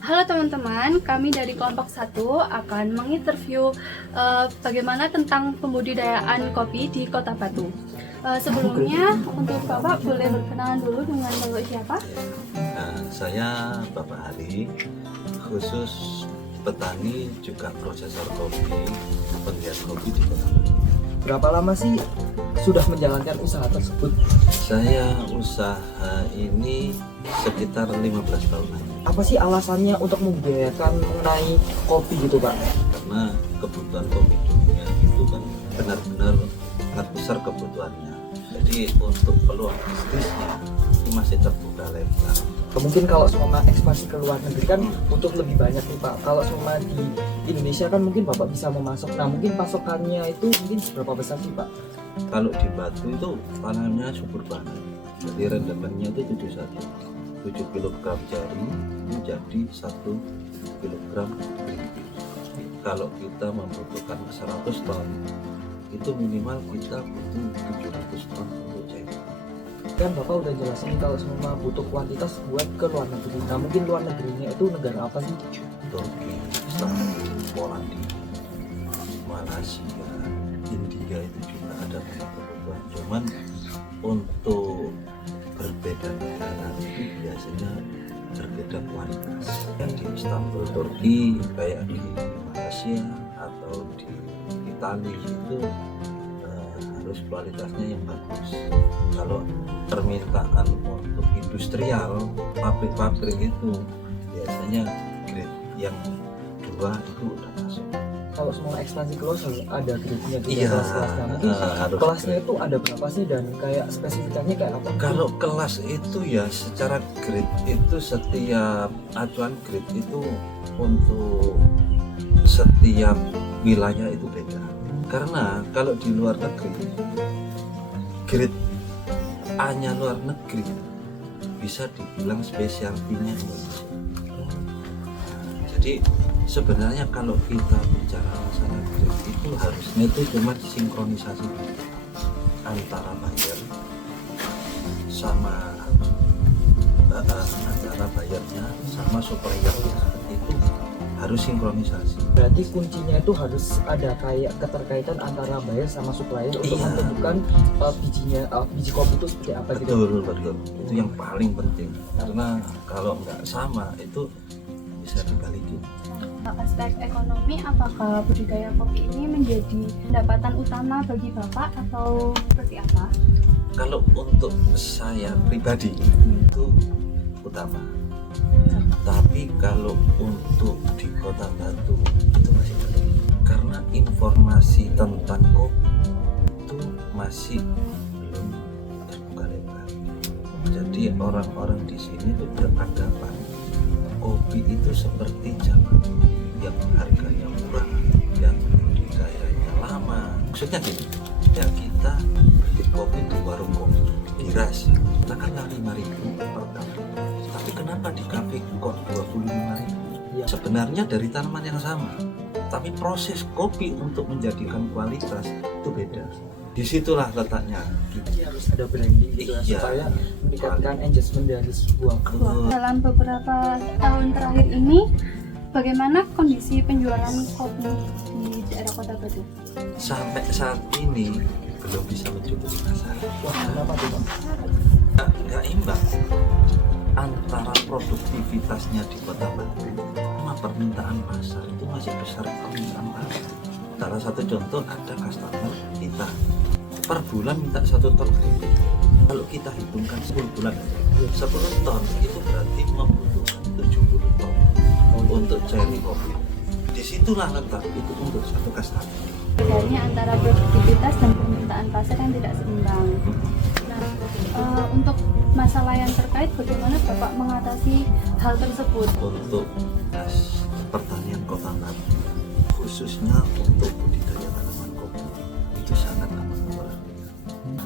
Halo teman-teman, kami dari kelompok 1 akan menginterview bagaimana tentang pembudidayaan kopi di Kota Batu. Sebelumnya, untuk Bapak boleh berkenalan dulu dengan Bapak siapa? Saya Bapak Hari, khusus petani juga prosesor kopi, penggiat kopi di Kota Batu. Berapa lama sih sudah menjalankan usaha tersebut? Saya usaha ini sekitar 15 tahun lagi. Apa sih alasannya untuk membudidayakan mengenai kopi gitu Pak? Karena kebutuhan kopi dunia itu kan benar-benar sangat besar kebutuhannya. Jadi untuk peluang bisnisnya ini masih terbuka lebar. Mungkin kalau semua ekspansi ke luar negeri kan untuk lebih banyak nih Pak. Kalau semua di Indonesia kan mungkin Bapak bisa memasok. Nah mungkin pasokannya itu mungkin seberapa besar sih Pak? Kalau di Batu itu tanahnya subur banget. Jadi rendemennya itu 7 kg jaring menjadi 1 kg green tea. Kalau kita membutuhkan 100 ton, itu minimal kita butuh 700 ton untuk jaring. Kan Bapak udah jelasin kalau semua butuh kuantitas buat ke luar negeri. Nah mungkin luar negerinya itu negara apa sih? Turki, Istanbul, Polandia, Malaysia, India itu juga ada kebutuhan. Cuman untuk berbeda negara itu biasanya berbeda kualitas. Yang di Istanbul, Turki, kayak di Malaysia atau di Italia itu harus kualitasnya yang bagus. Kalau permintaan untuk industrial, pabrik-pabrik itu biasanya grade yang 2 itu udah masuk. Kalau semua ekspansi keluar harus ada grade-nya gitu, Iya, kelas-kelasnya. Mungkin harus kelasnya grade. itu ada berapa sih dan kayak spesifikasinya kayak apa? Kalau kelas itu ya secara grade itu setiap acuan grade itu untuk setiap wilayah itu beda. Karena kalau di luar negeri grade A-nya luar negeri bisa dibilang spesialtinya Indonesia. Jadi sebenarnya kalau kita bicara masalah grade itu harusnya itu cuma sinkronisasi antara buyer sama antara bayarnya sama suppliernya itu harus sinkronisasi. Berarti kuncinya itu harus ada kayak keterkaitan antara buyer sama supplier untuk Iya. menentukan biji kopi itu seperti apa gitu. Betul, itu yang paling penting karena kalau nggak sama itu bisa dibalikin. Aspek ekonomi, apakah budidaya kopi ini menjadi pendapatan utama bagi Bapak atau seperti apa? Kalau untuk saya pribadi itu utama, tapi kalau untuk di Kota Batu itu masih penting karena informasi tentang kopi itu masih belum terbuka lebar. Jadi orang-orang di sini itu beranggapan kopi itu seperti zaman yang harganya murah, yang budidayanya lama. Maksudnya gini, ya kita beli kopi di warung kopi Giras, katakanlah 5.000 per tabung. Tapi kenapa di kafe kok 25.000? Iya. Sebenarnya dari tanaman yang sama, tapi proses kopi untuk menjadikan kualitas itu beda. Disitulah letaknya. Jadi harus ada branding gitu ya, Iya. supaya meningkatkan engagement dari sebuah Dalam beberapa tahun terakhir ini, bagaimana kondisi penjualan kopi di daerah Kota Batu? Sampai saat ini belum bisa mencukupi pasar. Wah, kenapa tuh Bang? Nggak imbang antara produktivitasnya di Kota Batu sama permintaan pasar itu masih besar permintaan pasar. Salah satu contoh ada customer kita per bulan minta 1 ton keripik. Kalau kita hitungkan 10 bulan 10 ton itu berarti membutuhkan 70 ton untuk cherry kopi. Disitulah letak itu untuk satu customer. Bedanya antara produktivitas dan permintaan pasar yang tidak seimbang. Nah, untuk masalah yang terkait bagaimana Bapak mengatasi hal tersebut? Untuk pertanian Kota Batu khususnya untuk budidaya tanaman kopi itu sangat amat memperhatikan.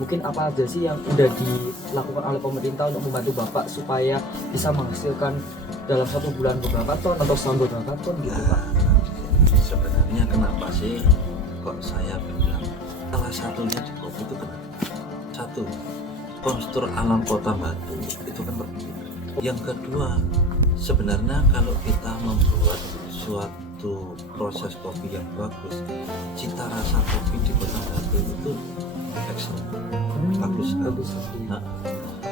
Mungkin apa aja sih yang udah dilakukan oleh pemerintah untuk membantu Bapak supaya bisa menghasilkan dalam 1 bulan beberapa ton atau setahun beberapa ton gitu Pak? Sebenarnya kenapa sih kok saya bilang salah satunya di kopi itu kenapa? Satu, konstur alam Kota Batu itu kan berbeda. Yang kedua, sebenarnya kalau kita membuat suatu proses kopi yang bagus, cita rasa kopi di Kota Batu itu excellent, bagus. Nah,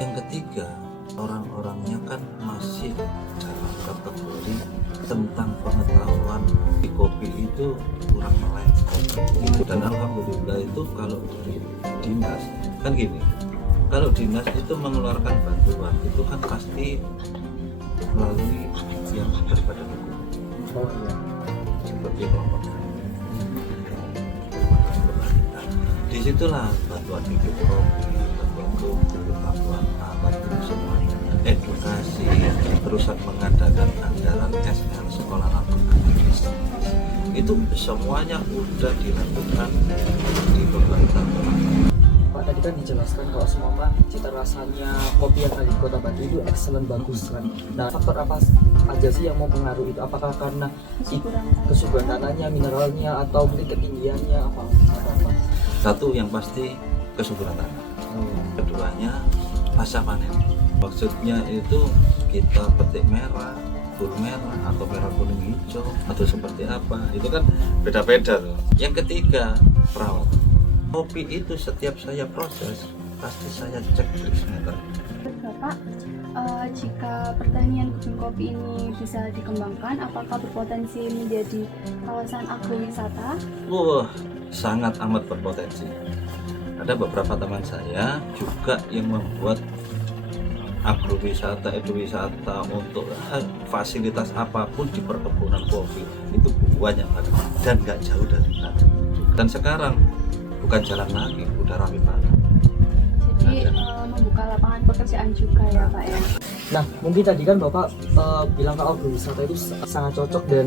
yang ketiga, orang-orangnya kan masih dalam kategori tentang pengetahuan di kopi itu kurang melek gitu. Dan alhamdulillah itu kalau dari dinas kan gini, kalau dinas itu mengeluarkan bantuan itu kan pasti melalui yang berbadan hukum, seperti kelompok disitulah bantuan bibit kopi, bantuan alat itu semuanya, edukasi, terus mengadakan anggaran SL sekolah lapangan bisnis, itu semuanya udah dilakukan di pemerintah. Pak tadi kan dijelaskan kalau semua cita rasanya kopi yang ada di Kota Batu itu excellent, bagus kan. Nah, faktor apa aja sih yang mau pengaruh itu? Apakah karena kesuburan tanahnya, mineralnya, atau mungkin ketinggiannya, apa? Satu yang pasti kesuburan tanah. Keduanya pasca panen. Maksudnya itu kita petik merah, full merah, atau merah kuning hijau, atau seperti apa, itu kan beda-beda tuh. Yang ketiga, perawatan. Kopi itu setiap saya proses pasti saya cek meter. Bapak, jika pertanian kebun kopi ini bisa dikembangkan, apakah berpotensi menjadi kawasan agrowisata? Wah, sangat amat berpotensi. Ada beberapa teman saya juga yang membuat agrowisata, ekowisata untuk fasilitas apapun di perkebunan kopi itu banyak banget dan nggak jauh dari sana. Dan sekarang bukan jalan lagi, udah rame banget. Jadi membuka lapangan pekerjaan juga ya Pak ya. Nah, mungkin tadi kan Bapak bilang kalau agrowisata itu sangat cocok dan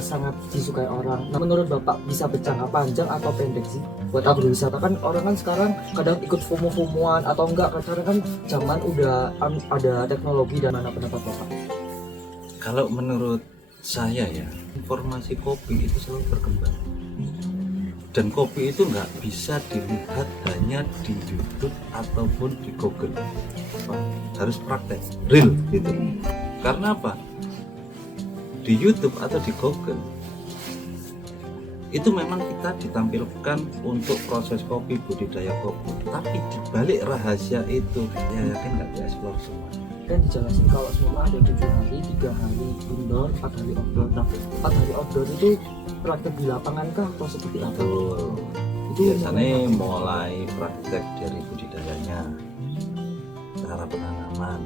sangat disukai orang. Nah, menurut Bapak bisa berjangka panjang atau pendek sih buat agrowisata? Kan orang kan sekarang kadang ikut FOMO-FOMOan atau enggak, karena kan zaman udah ada teknologi. Dan mana pendapat Bapak? Kalau menurut saya ya, informasi kopi itu selalu berkembang. Dan kopi itu nggak bisa dilihat hanya di YouTube ataupun di Google. Harus praktek, real gitu. Karena apa? Di YouTube atau di Google itu memang kita ditampilkan untuk proses kopi, budidaya kopi. Tapi di balik rahasia itu, ya yakin nggak dieksplor semua. Kan dijelasin kalau semua ada 7 hari, 3 hari indoor, 4 hari outdoor. Nah, 4 hari outdoor itu praktek di lapangan kah atau seperti apa? Betul. Itu Biasanya mulai praktek dari budidayanya, cara penanaman.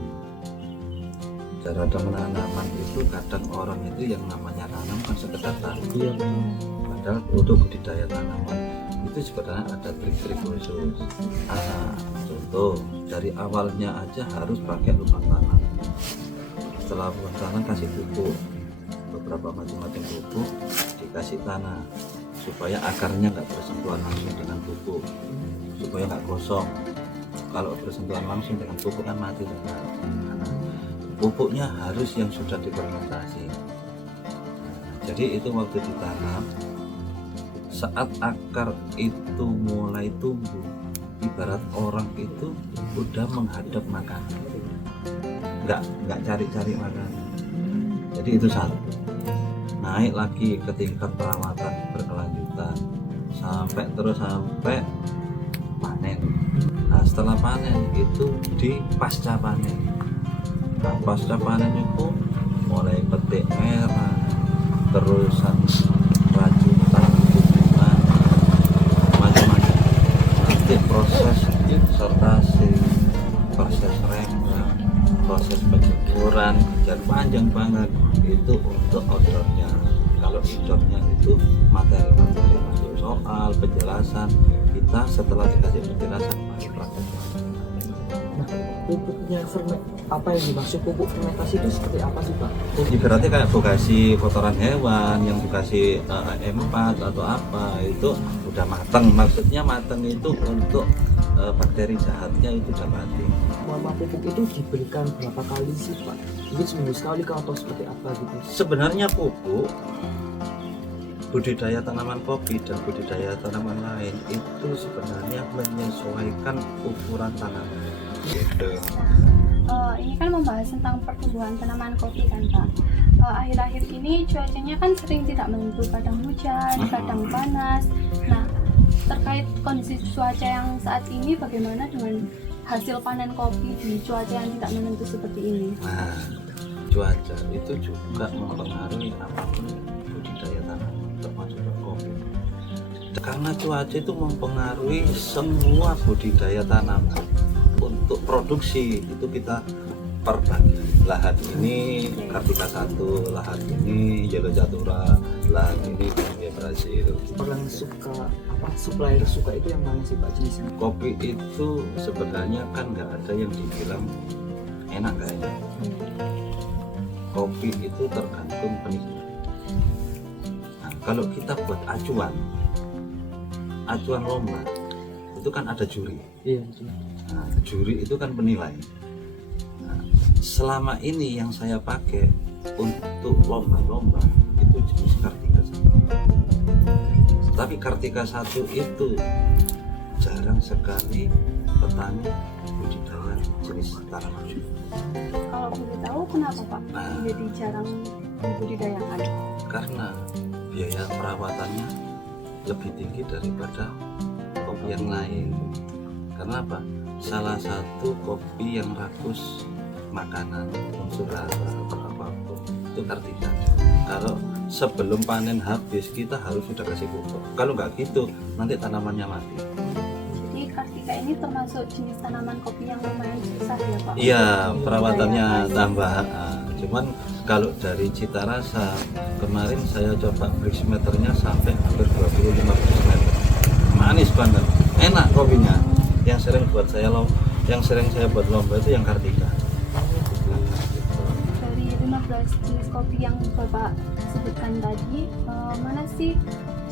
Cara penanaman itu kadang orang itu yang namanya tanam kan sekedar tanam. Iya benar. Padahal untuk budidaya tanaman itu sebenarnya ada trik-trik khusus. Contoh dari awalnya aja harus pakai lubang tanam. Setelah lubang tanam kasih pupuk, beberapa macam-macam pupuk dikasih tanah supaya akarnya nggak bersentuhan langsung dengan pupuk, supaya nggak gosong. Kalau bersentuhan langsung dengan pupuk kan mati juga. Pupuknya harus yang sudah difermentasi. Jadi itu waktu ditanam, saat akar itu mulai tumbuh, ibarat orang itu udah menghadap makanan, nggak cari-cari makanan. Jadi itu satu. Naik lagi ke tingkat perawatan berkelanjutan sampai panen. Nah, setelah panen itu di pasca panen. Nah, pasca panen itu mulai petik merah, terusan rajutan, macam-macam. Nanti proses sortasi, proses renggang, proses penjemuran, dan panjang banget itu untuk outdoornya. Kalau indoornya itu materi-materi masuk soal penjelasan, kita setelah dikasih penjelasan mari praktek. Nah, pupuknya apa yang dimaksud pupuk fermentasi itu seperti apa sih Pak? Berarti kayak dikasih kotoran hewan yang dikasih M4 atau apa itu udah matang. Maksudnya matang itu untuk bakteri jahatnya itu udah mati. Mama pupuk itu diberikan berapa kali sih Pak? Mungkin seminggu sekali kah atau seperti apa gitu? Sebenarnya pupuk budidaya tanaman kopi dan budidaya tanaman lain itu sebenarnya menyesuaikan ukuran tanaman gitu. ini kan membahas tentang pertumbuhan tanaman kopi kan Pak. Akhir-akhir ini cuacanya kan sering tidak menentu, kadang hujan, kadang panas. Nah, terkait kondisi cuaca yang saat ini, bagaimana dengan hasil panen kopi di cuaca yang tidak menentu seperti ini? Nah, cuaca itu juga mempengaruhi apapun budidaya tanaman, termasuk kopi. Karena cuaca itu mempengaruhi semua budidaya tanaman. Untuk produksi itu kita perbagi. Lahan ini Kartika 1, lahan ini Yellow Catura, lahan ini Gambia Brasil. Orang suka supplier suka itu yang mana sih Pak jenisnya? Kopi itu sebenarnya kan nggak ada yang dibilang enak kayaknya. Kopi itu tergantung penikmat. Nah, kalau kita buat acuan lomba itu kan ada juri. Iya betul. Nah, juri itu kan penilai. Nah, selama ini yang saya pakai untuk lomba-lomba itu jenis Kartika 1. Tapi Kartika 1 itu jarang sekali petani budidaya jenis tanaman. Kalau boleh tahu kenapa Pak Nah. jadi jarang dibudidayakan? Karena biaya perawatannya lebih tinggi daripada kopi yang lain. Karena apa? Salah satu kopi yang rakus makanan unsur rasa atau apapun itu Kartika. Kalau sebelum panen habis kita harus sudah kasih pupuk. Kalau nggak gitu nanti tanamannya mati. Jadi Kartika ini termasuk jenis tanaman kopi yang lumayan susah ya Pak? Iya, perawatannya tambah. Cuman kalau dari cita rasa kemarin saya coba brix meternya sampai hampir 25 meter. Manis banget, enak kopinya. Yang sering saya buat lomba itu yang Kartika. Dari 15 jenis kopi yang Bapak sebutkan tadi, mana sih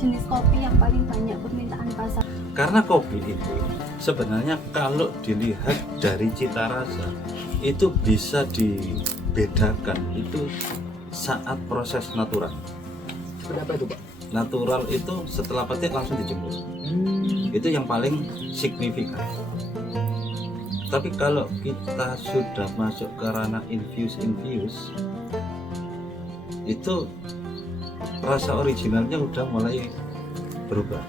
jenis kopi yang paling banyak permintaan pasar? Karena kopi itu sebenarnya kalau dilihat dari cita rasa itu bisa dibedakan itu saat proses natural. Seperti apa itu Pak? Natural itu setelah petik langsung dijemur. Itu yang paling signifikan. Tapi kalau kita sudah masuk ke ranah infuse itu rasa originalnya udah mulai berubah.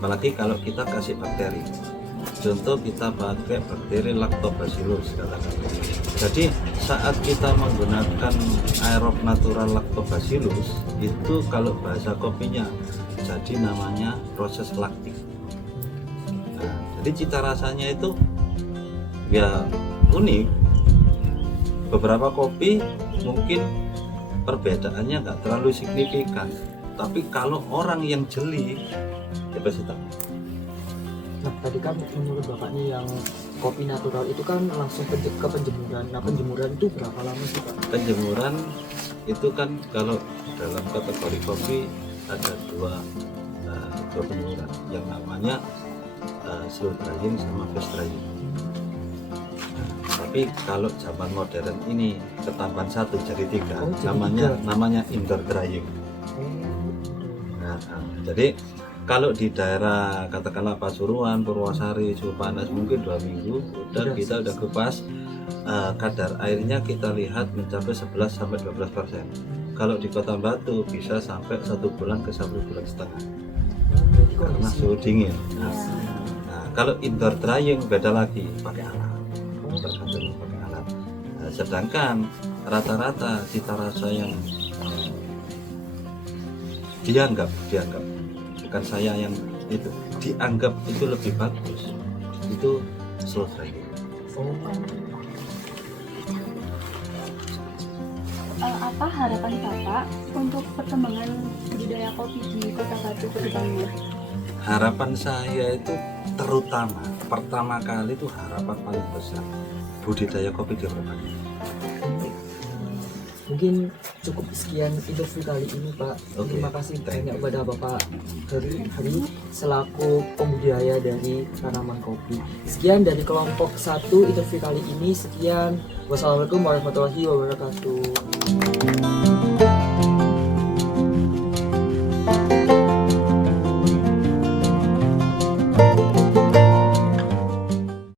Apalagi kalau kita kasih bakteri. Contoh kita pakai bakteri Lactobacillus katakan. Jadi saat kita menggunakan aerob natural Lactobacillus itu kalau bahasa kopinya jadi namanya proses laktik. Nah, jadi cita rasanya itu ya unik. Beberapa kopi mungkin perbedaannya nggak terlalu signifikan, tapi kalau orang yang jeli ya pasti tahu. Nah tadi kan menurut Bapak nih yang kopi natural itu kan langsung ke penjemuran. Nah penjemuran itu berapa lama sih Pak? Penjemuran itu kan kalau dalam kategori kopi ada dua penjemuran yang namanya slow drying sama fast drying. Tapi kalau zaman modern ini ketambahan satu jadi tiga, Oh, jadi namanya indoor drying. Jadi kalau di daerah katakanlah Pasuruan, Purwosari, suhu panas mungkin 2 minggu kita udah kupas, kadar airnya kita lihat mencapai 11 sampai 12%. Kalau di Kota Batu bisa sampai 1 bulan ke 1,5 bulan karena suhu dingin. Nah, kalau indoor drying beda lagi, pakai alat. Tergantung pakai alat. Nah, sedangkan rata-rata cita rasa yang dianggap bukan saya yang itu dianggap itu lebih bagus itu slow drying. Apa harapan Bapak untuk perkembangan budidaya kopi di Kota Batu ke depannya? Harapan saya itu terutama pertama kali itu harapan paling besar budidaya kopi di Kota Batu. Mungkin cukup sekian interview kali ini Pak. Oke. Terima kasih banyak kepada Bapak Hari selaku pembudidaya dari tanaman kopi. Sekian dari kelompok 1 interview kali ini. Sekian. Wassalamualaikum warahmatullahi wabarakatuh.